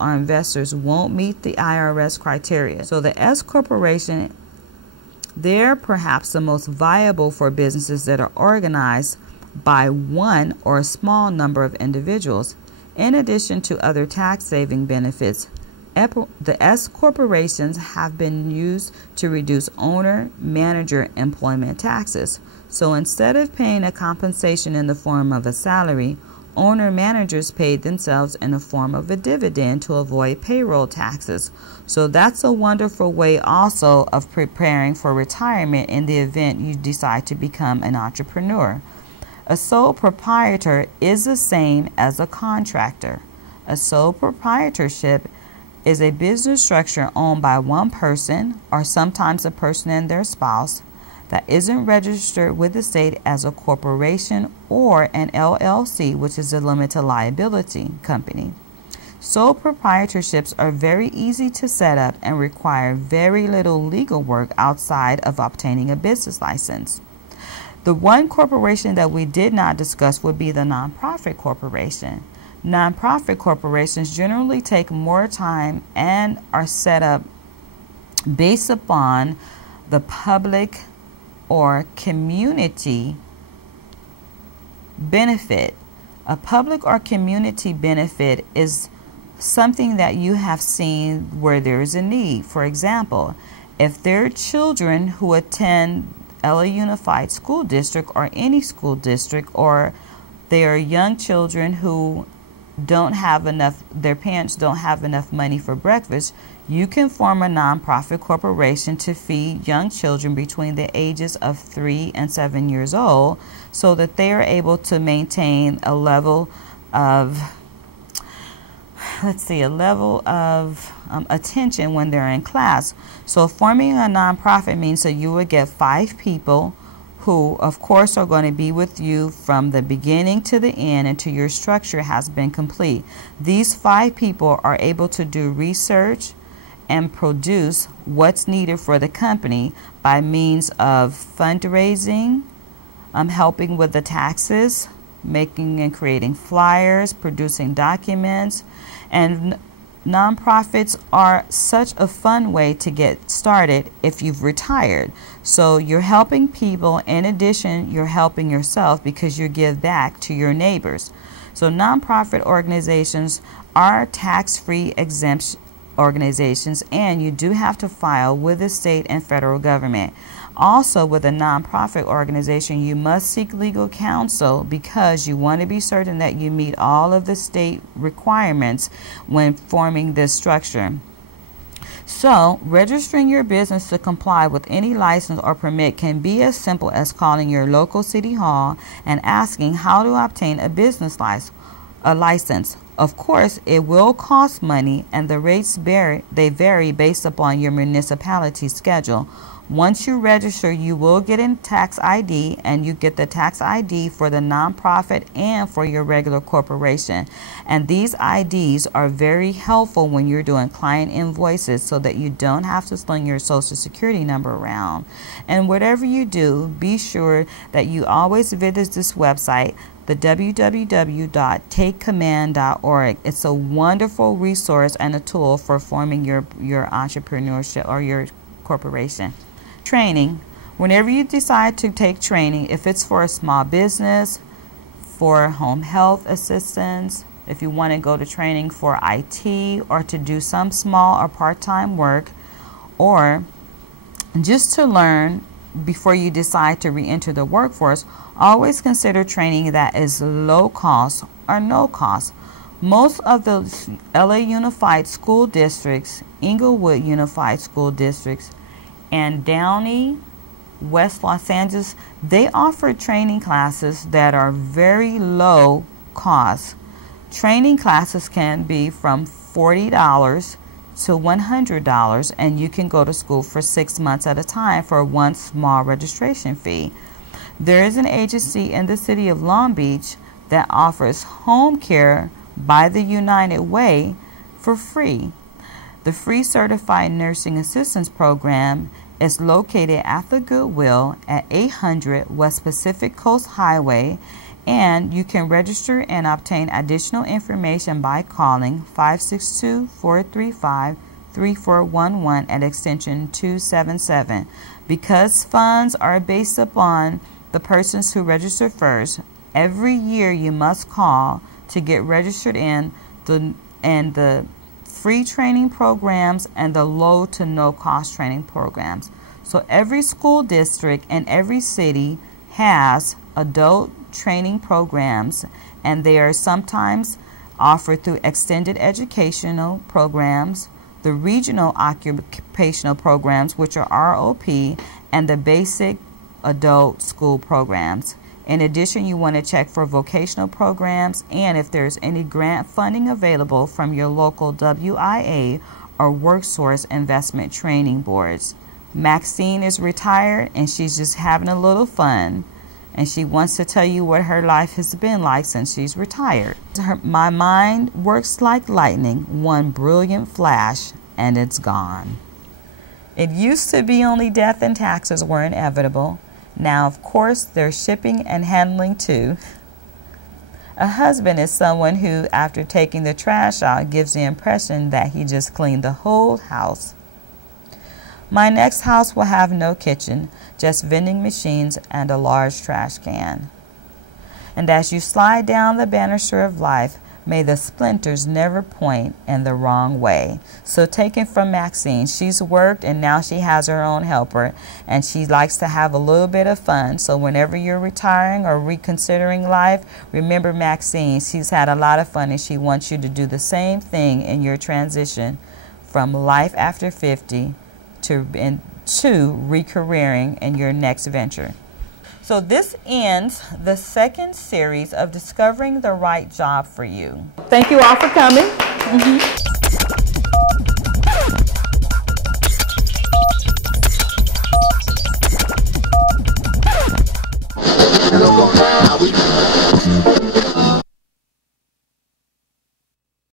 or investors won't meet the IRS criteria. So the S corporation, they're perhaps the most viable for businesses that are organized by one or a small number of individuals. In addition to other tax-saving benefits, the S corporations have been used to reduce owner-manager employment taxes. So instead of paying a compensation in the form of a salary, owner-managers paid themselves in the form of a dividend to avoid payroll taxes. So that's a wonderful way also of preparing for retirement in the event you decide to become an entrepreneur. A sole proprietor is the same as a contractor. A sole proprietorship is a business structure owned by one person, or sometimes a person and their spouse, that isn't registered with the state as a corporation or an LLC, which is a limited liability company. Sole proprietorships are very easy to set up and require very little legal work outside of obtaining a business license. The one corporation that we did not discuss would be the nonprofit corporation. Nonprofit corporations generally take more time and are set up based upon the public or community benefit. A public or community benefit is something that you have seen where there is a need. For example, if there are children who attend LA Unified School District or any school district, or there are young children who don't have enough, their parents don't have enough money for breakfast, you can form a nonprofit corporation to feed young children between the ages of 3 and 7 years old, so that they are able to maintain a level of attention when they're in class. So forming a nonprofit means that you would get 5 people who, of course, are going to be with you from the beginning to the end until your structure has been complete. These 5 people are able to do research and produce what's needed for the company by means of fundraising, helping with the taxes, making and creating flyers, producing documents. And nonprofits are such a fun way to get started if you've retired. So you're helping people. In addition, you're helping yourself because you give back to your neighbors. So nonprofit organizations are tax-free exempt organizations, and you do have to file with the state and federal government. Also, with a nonprofit organization, you must seek legal counsel because you want to be certain that you meet all of the state requirements when forming this structure. So, registering your business to comply with any license or permit can be as simple as calling your local city hall and asking how to obtain a business license. Of course, it will cost money, and the rates vary based upon your municipality's schedule. Once you register, you will get a tax ID, and you get the tax ID for the nonprofit and for your regular corporation. And these IDs are very helpful when you're doing client invoices, so that you don't have to sling your social security number around. And whatever you do, be sure that you always visit this website, the www.takecommand.org. It's a wonderful resource and a tool for forming your entrepreneurship or your corporation. Training. Whenever you decide to take training, if it's for a small business, for home health assistance, if you want to go to training for IT or to do some small or part-time work, or just to learn before you decide to re-enter the workforce, always consider training that is low cost or no cost. Most of the LA Unified School Districts, Inglewood Unified School Districts, and Downey, West Los Angeles, they offer training classes that are very low cost. Training classes can be from $40 to $100, and you can go to school for 6 months at a time for one small registration fee. There is an agency in the city of Long Beach that offers home care by the United Way for free. The free certified nursing assistance program is located at the Goodwill at 800 West Pacific Coast Highway And you can register and obtain additional information by calling 562-435-3411 at extension 277. Because funds are based upon the persons who register first, every year you must call to get registered in the free training programs and the low to no cost training programs. So every school district and every city has adult training programs, and they are sometimes offered through extended educational programs, the regional occupational programs, which are ROP, and the basic adult school programs. In addition, you want to check for vocational programs and if there's any grant funding available from your local WIA or WorkSource investment training boards. Maxine is retired and she's just having a little fun, and she wants to tell you what her life has been like since she's retired. My mind works like lightning, one brilliant flash, and it's gone. It used to be only death and taxes were inevitable. Now, of course, there's shipping and handling too. A husband is someone who, after taking the trash out, gives the impression that he just cleaned the whole house. My next house will have no kitchen, just vending machines and a large trash can. And as you slide down the banister of life, may the splinters never point in the wrong way. So taken from Maxine, she's worked and now she has her own helper, and she likes to have a little bit of fun. So whenever you're retiring or reconsidering life, remember Maxine. She's had a lot of fun and she wants you to do the same thing in your transition from life after 50 to recareering in your next venture. So this ends the second series of discovering the right job for you. Thank you all for coming.